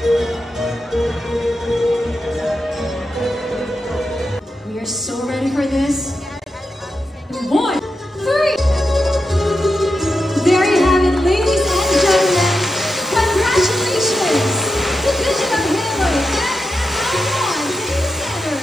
We are so ready for this. 1, 3. There you have it, ladies and gentlemen. Congratulations! Division of Halo and L1 to the center.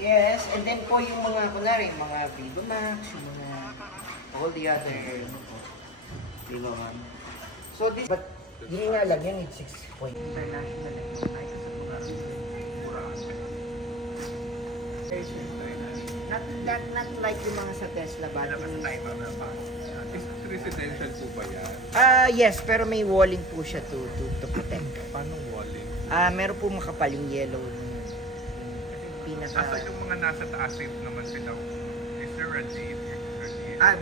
Yes, and then po yung mga, kunwari, mga Viva Max, yung mga, all the other, Viva Max. So this, but, hindi nga lang yan, it's 6 point. International, not like yung mga sa Tesla ba? Is residential po ba yan? Yes, pero may walling po siya to protect. Paano walling? Meron po makapaling yellow. Nasa yung mga nasa taas safe naman sila. Is there a date?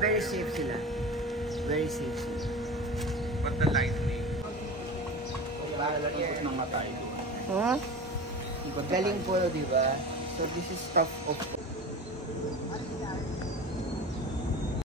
Very safe sila. Very safe sila. But the lightning? Ikot ng matay doon. Huh? Galing po, di ba? So this is stuff of